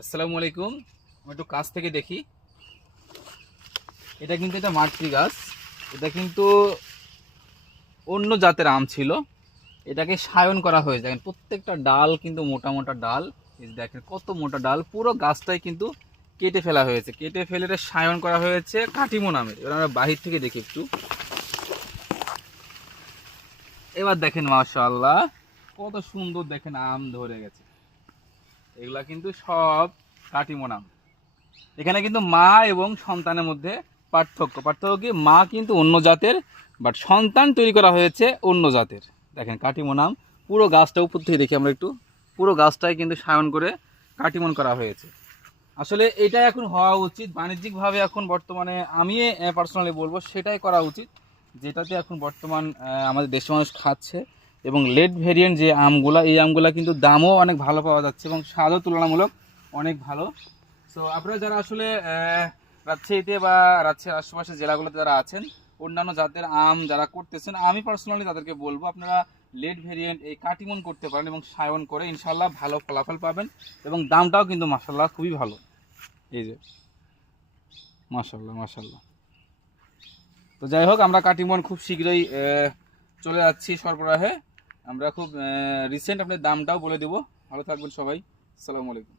আসসালামু আলাইকুম। আমি একটু কাছ থেকে দেখি। এটা কিন্তু একটা মাতৃ গাছ। এটা কিন্তু অন্য জাতের আম ছিল। এটাকে সায়ন করা হয়েছে। দেখেন প্রত্যেকটা ডাল কিন্তু মোটা মোটা ডাল। এই যে দেখেন কত মোটা ডাল। পুরো গাছটাই কিন্তু কেটে ফেলা হয়েছে। কেটে ফেলে এটা সায়ন করা হয়েছে কাটিমো নামে। এবার আমরা বাহির থেকে দেখি একটু। এবার দেখেন মাশাআল্লাহ কত সুন্দর দেখেন আম ধরে গেছে। এগুলা কিন্তু সব কাটিমো নাম। এখানে কিন্তু মা এবং সন্তানের মধ্যে পার্থক্য কি, মা কিন্তু অন্য জাতের, বাট সন্তান তৈরি করা হয়েছে অন্য জাতের। দেখেন কাটিমো নাম। পুরো গাছটা উপর থেকে দেখি আমরা একটু। পুরো গাছটাই কিন্তু সায়ন করে কাটিমন করা হয়েছে। আসলে এটা এখন হওয়া উচিত বাণিজ্যিকভাবে। এখন বর্তমানে আমি পার্সোনালি বলবো সেটাই করা উচিত, যেটাতে এখন বর্তমান আমাদের দেশের মানুষ খাচ্ছে। এবং লেট ভেরিয়েন্ট যে আমগুলা, এই আমগুলা কিন্তু দামও অনেক ভালো পাওয়া যাচ্ছে এবং স্বাদও তুলনামূলক অনেক ভালো। সো আপনারা যারা আসলে রাজশাহীতে বা রাজশাহীর আশেপাশের জেলাগুলোতে যারা আছেন, অন্যান্য জাতের আম যারা করতেছেন, আমি পার্সোনালি তাদেরকে বলবো আপনারা লেট ভেরিয়েন্ট এই কাটিমন করতে পারেন এবং সায়ন করে ইনশাল্লাহ ভালো ফলাফল পাবেন। এবং দামটাও কিন্তু মাশাল্লাহ খুবই ভালো। এই যে মাশাল্লাহ মাশাল্লাহ। তো যাই হোক, আমরা কাটিমন খুব শীঘ্রই চলে যাচ্ছি সরবরাহে। আমরা খুব রিসেন্ট আপনার দামটাও বলে দেবো। ভালো থাকবেন সবাই। আসসালামু আলাইকুম।